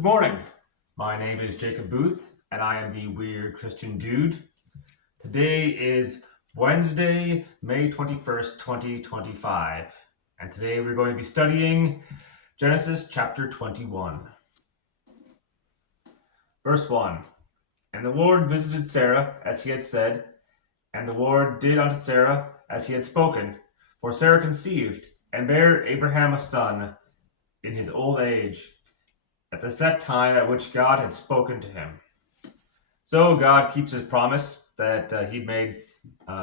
Good morning. My name is Jacob Booth, and I am the Weird Christian Dude. Today is Wednesday, May 21st, 2025, and today we're going to be studying Genesis chapter 21. Verse 1. And the Lord visited Sarah as he had said, and the Lord did unto Sarah as he had spoken. For Sarah conceived, and bare Abraham a son in his old age, at the set time at which God had spoken to him. So God keeps his promise that he'd made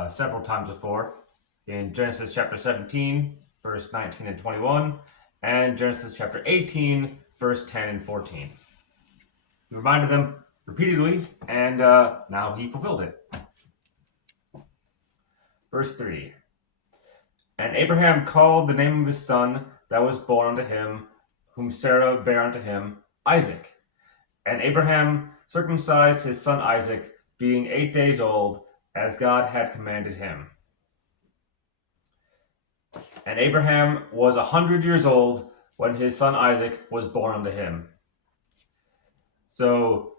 several times before in Genesis chapter 17, verse 19 and 21, and Genesis chapter 18, verse 10 and 14. He reminded them repeatedly, and now he fulfilled it. Verse 3. And Abraham called the name of his son that was born unto him, whom Sarah bare unto him, Isaac. And Abraham circumcised his son Isaac, being 8 days old, as God had commanded him. And Abraham was 100 years old when his son Isaac was born unto him. So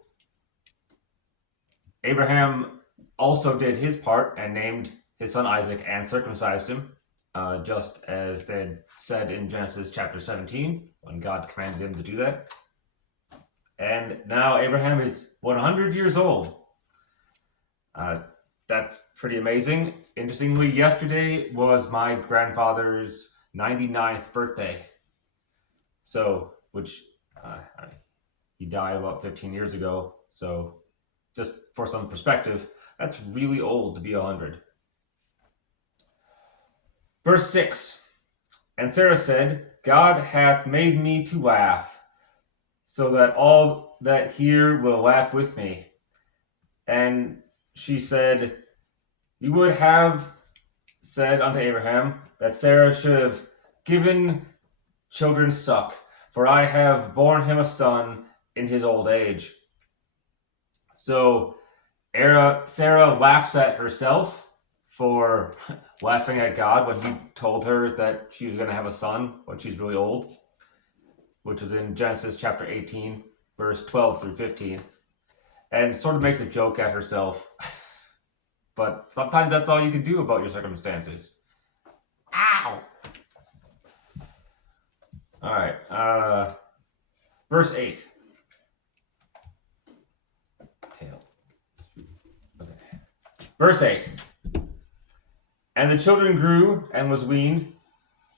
Abraham also did his part and named his son Isaac and circumcised him, just as they said in Genesis chapter 17, when God commanded him to do that. And now Abraham is 100 years old. That's pretty amazing. Interestingly, yesterday was my grandfather's 99th birthday. So, which he died about 15 years ago. So, just for some perspective, that's really old to be 100. Verse 6. And Sarah said, God hath made me to laugh, so that all that hear will laugh with me. And she said, You would have said unto Abraham that Sarah should have given children suck, for I have borne him a son in his old age. So Sarah laughs at herself for laughing at God when he told her that she was going to have a son when she's really old, which was in Genesis chapter 18, verse 12 through 15, and sort of makes a joke at herself. But sometimes that's all you can do about your circumstances. Ow! All right, verse 8. Okay. Verse 8. And the children grew and was weaned,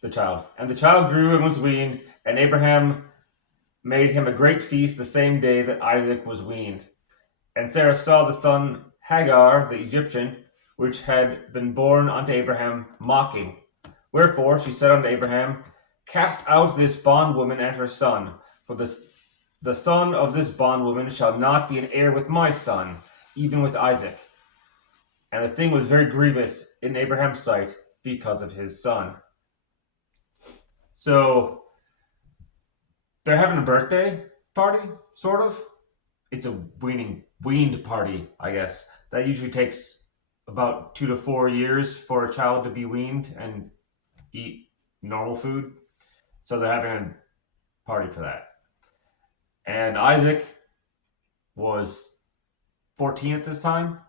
and the child grew and was weaned, and Abraham made him a great feast the same day that Isaac was weaned. And Sarah saw the son Hagar, the Egyptian, which had been born unto Abraham, mocking. Wherefore she said unto Abraham, Cast out this bondwoman and her son, for the son of this bondwoman shall not be an heir with my son, even with Isaac. And the thing was very grievous in Abraham's sight because of his son. So they're having a birthday party, sort of. It's a weaned party, I guess. That usually takes about 2 to 4 years for a child to be weaned and eat normal food. So they're having a party for that. And Isaac was 14 at this time.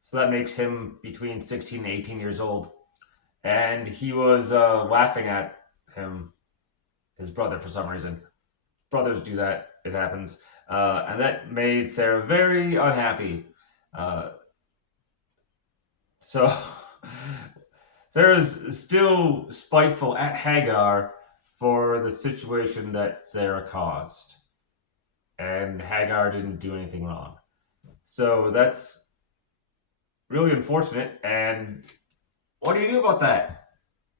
So that makes him between 16 and 18 years old. And he was laughing at his brother, for some reason. Brothers do that. It happens. And that made Sarah very unhappy. So Sarah's still spiteful at Hagar for the situation that Sarah caused. And Hagar didn't do anything wrong. So that's really unfortunate. And what do you do about that?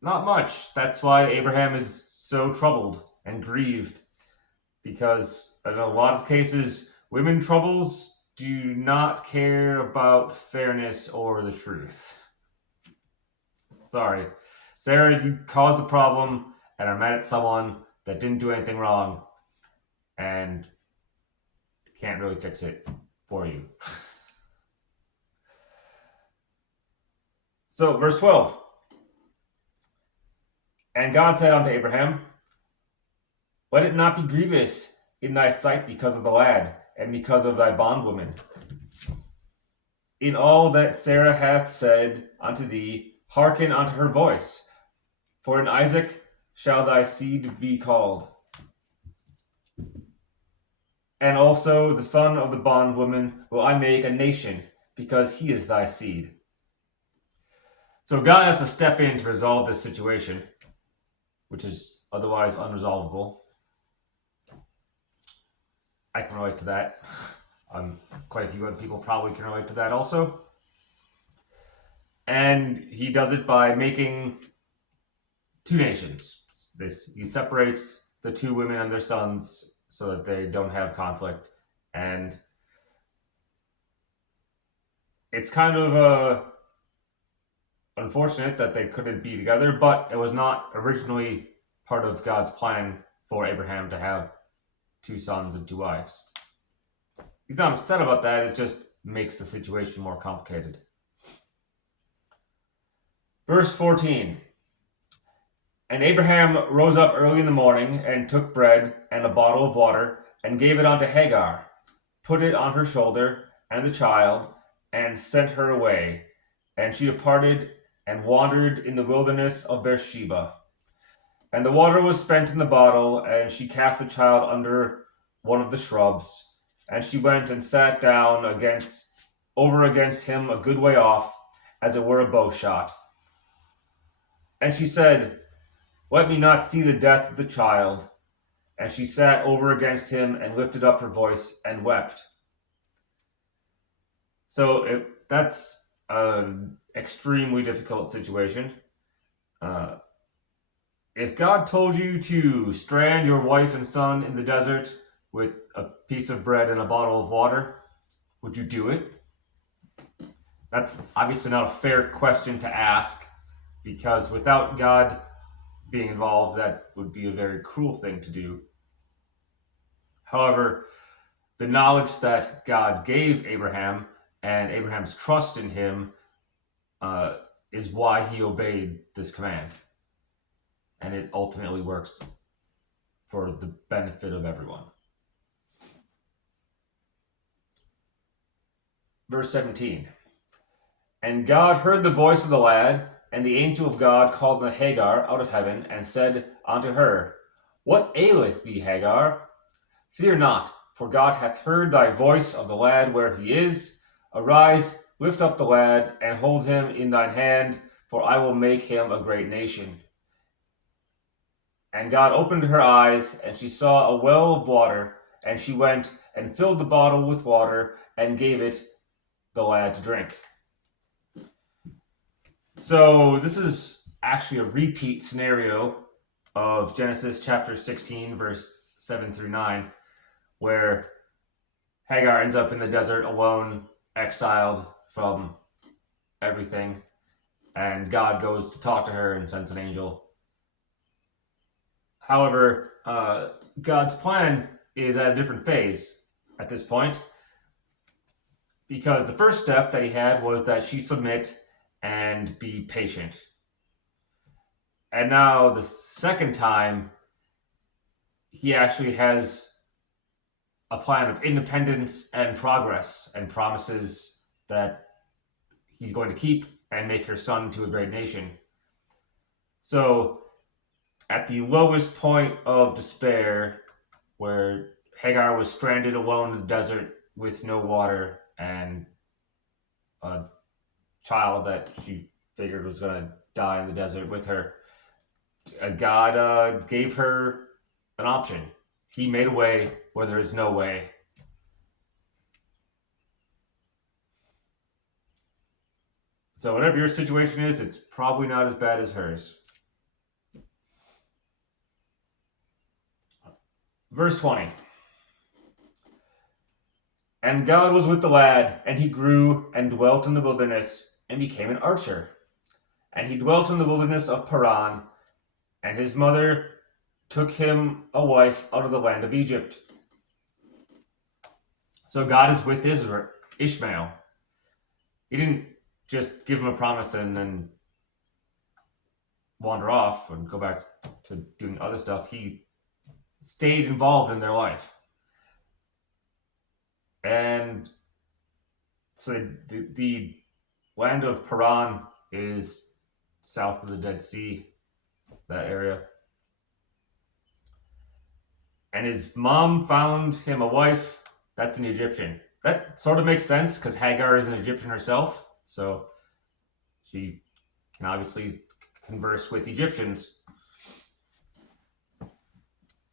Not much. That's why Abraham is so troubled and grieved. Because in a lot of cases, women troubles do not care about fairness or the truth. Sorry. Sarah, you caused the problem and are mad at someone that didn't do anything wrong and can't really fix it for you. So, verse 12. And God said unto Abraham, Let it not be grievous in thy sight because of the lad, and because of thy bondwoman. In all that Sarah hath said unto thee, hearken unto her voice. For in Isaac shall thy seed be called. And also the son of the bondwoman will I make a nation, because he is thy seed. So God has to step in to resolve this situation, which is otherwise unresolvable. I can relate to that. Quite a few other people probably can relate to that also. And he does it by making two nations. He separates the two women and their sons so that they don't have conflict. And it's kind of unfortunate that they couldn't be together, but it was not originally part of God's plan for Abraham to have two sons and two wives. He's not upset about that, it just makes the situation more complicated. Verse 14. And Abraham rose up early in the morning, and took bread and a bottle of water, and gave it unto Hagar, put it on her shoulder, and the child, and sent her away. And she departed, and wandered in the wilderness of Beersheba. And the water was spent in the bottle, and she cast the child under one of the shrubs. And she went and sat down over against him a good way off, as it were a bow shot. And she said, Let me not see the death of the child. And she sat over against him, and lifted up her voice, and wept. So that's an extremely difficult situation. If God told you to strand your wife and son in the desert with a piece of bread and a bottle of water, would you do it? That's obviously not a fair question to ask, because without God being involved, that would be a very cruel thing to do. However, the knowledge that God gave Abraham and Abraham's trust in him is why he obeyed this command. And it ultimately works for the benefit of everyone. Verse 17. And God heard the voice of the lad, and the angel of God called unto Hagar out of heaven, and said unto her, What aileth thee, Hagar? Fear not, for God hath heard thy voice of the lad where he is. Arise, lift up the lad, and hold him in thine hand, for I will make him a great nation. And God opened her eyes, and she saw a well of water, and she went and filled the bottle with water, and gave it the lad to drink. So this is actually a repeat scenario of Genesis chapter 16, verse 7 through 9, where Hagar ends up in the desert alone, exiled from everything, and God goes to talk to her and sends an angel. However, God's plan is at a different phase at this point, because the first step that he had was that she submit and be patient. And now the second time, he actually has a plan of independence and progress, and promises that he's going to keep and make her son to a great nation. So at the lowest point of despair, where Hagar was stranded alone in the desert with no water and a child that she figured was going to die in the desert with her, God gave her an option. He made a way where there is no way. So whatever your situation is, it's probably not as bad as hers. Verse 20. And God was with the lad, and he grew and dwelt in the wilderness, and became an archer. And he dwelt in the wilderness of Paran, and his mother took him a wife out of the land of Egypt. So God is with Ishmael. He didn't just give him a promise and then wander off and go back to doing other stuff. He stayed involved in their life. And so the land of Paran is south of the Dead Sea, that area. And his mom found him a wife that's an Egyptian. That sort of makes sense because Hagar is an Egyptian herself, so she can obviously converse with Egyptians.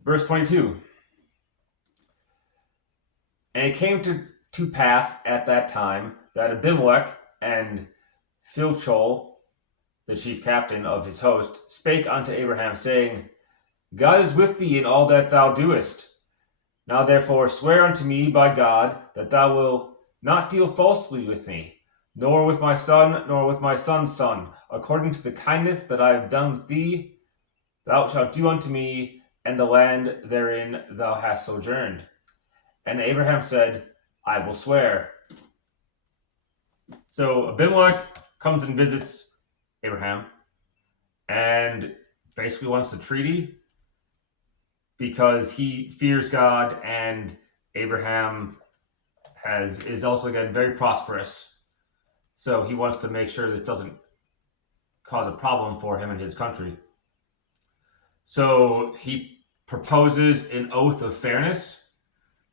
Verse 22. And it came to pass at that time that Abimelech and Philchol, the chief captain of his host, spake unto Abraham, saying, God is with thee in all that thou doest. Now therefore swear unto me by God that thou wilt not deal falsely with me, nor with my son, nor with my son's son, according to the kindness that I have done with thee, thou shalt do unto me, and the land therein thou hast sojourned. And Abraham said, I will swear. So Abimelech comes and visits Abraham and basically wants the treaty because he fears God, and Abraham is also, again, very prosperous. So he wants to make sure this doesn't cause a problem for him and his country. So he proposes an oath of fairness,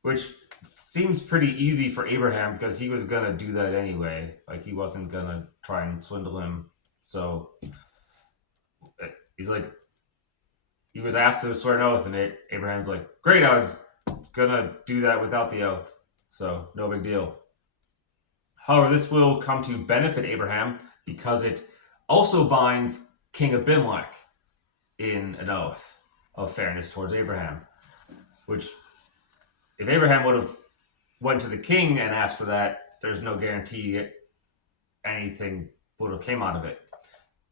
which seems pretty easy for Abraham because he was going to do that anyway. Like, he wasn't going to try and swindle him. So he's like, he was asked to swear an oath, and Abraham's like, great, I was going to do that without the oath. So no big deal. However, this will come to benefit Abraham because it also binds King Abimelech in an oath of fairness towards Abraham, which, if Abraham would have went to the king and asked for that, there's no guarantee anything would have came out of it.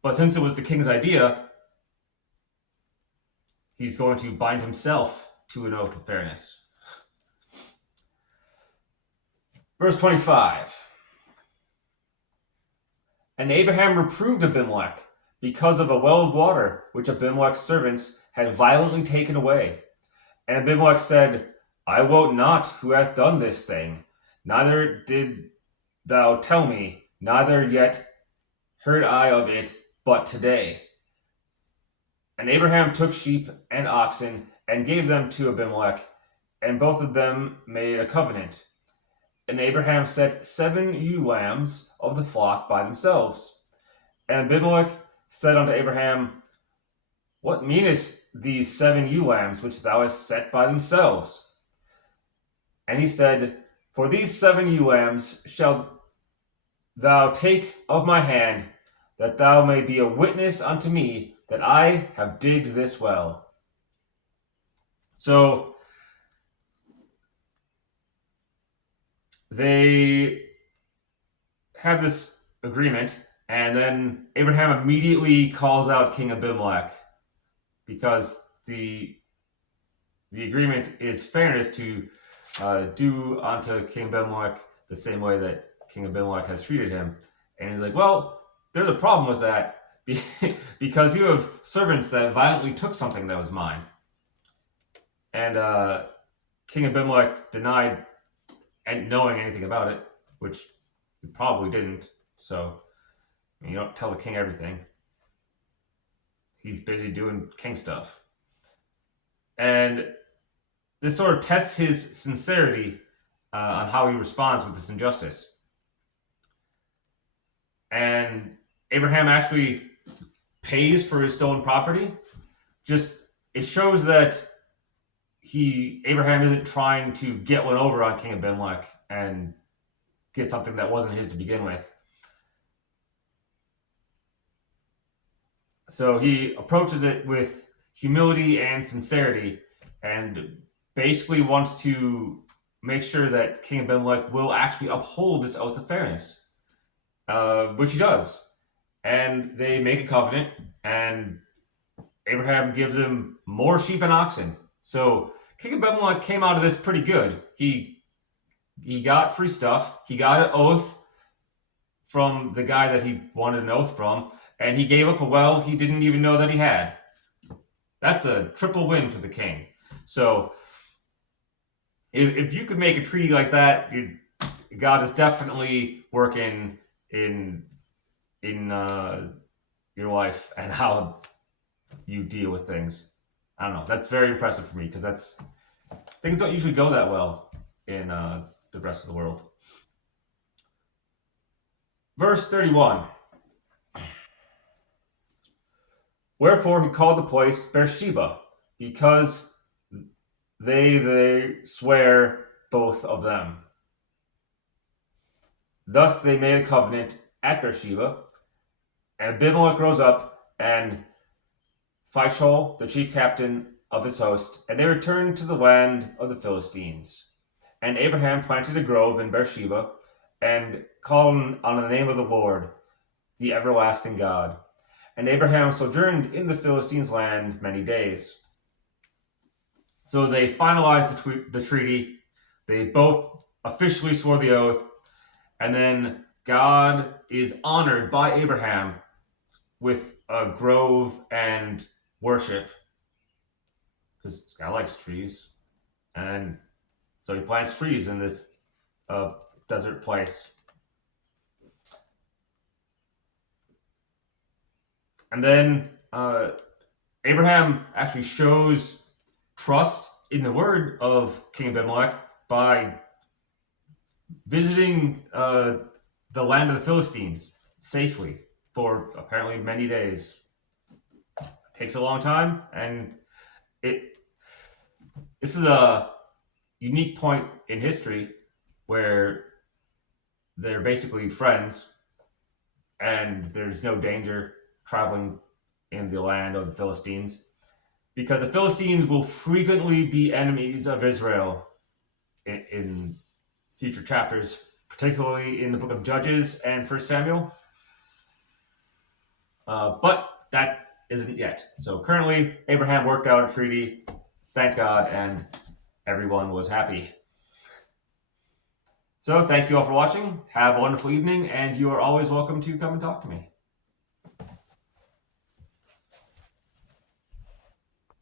But since it was the king's idea, he's going to bind himself to an oath of fairness. Verse 25. And Abraham reproved Abimelech because of a well of water which Abimelech's servants had violently taken away. And Abimelech said, I wot not who hath done this thing, neither did thou tell me, neither yet heard I of it but today. And Abraham took sheep and oxen and gave them to Abimelech, and both of them made a covenant. And Abraham set 7 ewe lambs of the flock by themselves. And Abimelech said unto Abraham, What meanest these 7 ewe lambs which thou hast set by themselves? And he said, For these 7 ewe lambs shalt thou take of my hand, that thou may be a witness unto me that I have digged this well. So they have this agreement, and then Abraham immediately calls out King Abimelech because the agreement is fairness to do unto King Abimelech the same way that King Abimelech has treated him. And he's like, well, there's a problem with that because you have servants that violently took something that was mine. And King Abimelech denied knowing anything about it, which he probably didn't. So you don't tell the king everything. He's busy doing king stuff. And this sort of tests his sincerity on how he responds with this injustice. And Abraham actually pays for his stolen property. Just, it shows that Abraham isn't trying to get one over on King Abimelech and get something that wasn't his to begin with. So he approaches it with humility and sincerity, and basically wants to make sure that King Abimelech will actually uphold this oath of fairness, which he does. And they make a covenant, and Abraham gives him more sheep and oxen. So King Abimelech came out of this pretty good. He got free stuff. He got an oath from the guy that he wanted an oath from, and he gave up a well he didn't even know that he had. That's a triple win for the king. So if you could make a treaty like that, God is definitely working in your life and how you deal with things. I don't know. That's very impressive for me because things don't usually go that well in the rest of the world. Verse 31. Wherefore he called the place Beersheba, because they swear both of them. Thus they made a covenant at Beersheba, and Abimelech rose up and Phicol, the chief captain of his host, and they returned to the land of the Philistines. And Abraham planted a grove in Beersheba and called on the name of the Lord, the everlasting God. And Abraham sojourned in the Philistines' land many days. So they finalized the treaty. They both officially swore the oath. And then God is honored by Abraham with a grove and worship. Because God likes trees. And so he plants trees in this desert place. And then Abraham actually shows trust in the word of King Abimelech by visiting the land of the Philistines safely for apparently many days. It takes a long time, and this is a unique point in history where they're basically friends, and there's no danger traveling in the land of the Philistines because the Philistines will frequently be enemies of Israel in future chapters, particularly in the book of Judges and First Samuel. But that isn't yet. So currently, Abraham worked out a treaty, thank God, and everyone was happy. So thank you all for watching. Have a wonderful evening, and you are always welcome to come and talk to me.